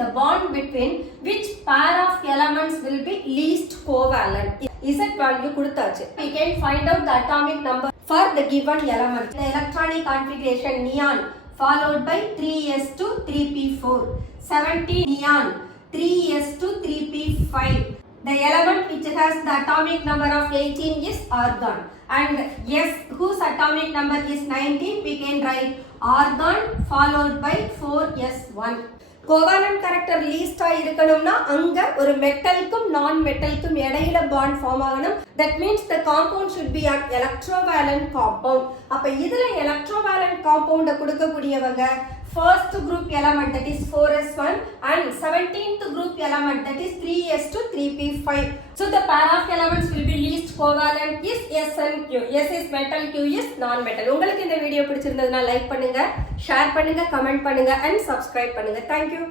The bond between which pair of elements will be least covalent. Z value கொடுத்தாச்சு. We can find out the atomic number for the given element. The electronic configuration neon followed by 3s2 3p4, 17 neon 3s2 3p5. The element which has the atomic number of 18 is argon, and S whose atomic number is 19, we can write argon followed by 4s1. Covalent character லீஸ்டா இருக்கணும்னா அங்க ஒரு மெட்டலுக்கும் non மெட்டலுக்கும் இடையில bond form ஆகணும். That means the compound should be an electrovalent compound. அப்ப இதுல electrovalent compound கொடுக்கக்கூடியவங்க first group element that is 4s1 and 17th group element that is 3s2 3p5. So the pair of elements will be least covalent is S and Q. S is metal, Q is non-metal. உங்களுக்கு இந்த வீடியோ பிடிச்சிருந்ததுன்னா லைக் பண்ணுங்க, ஷேர் பண்ணுங்க, கமெண்ட் பண்ணுங்க and subscribe பண்ணுங்க. Thank you.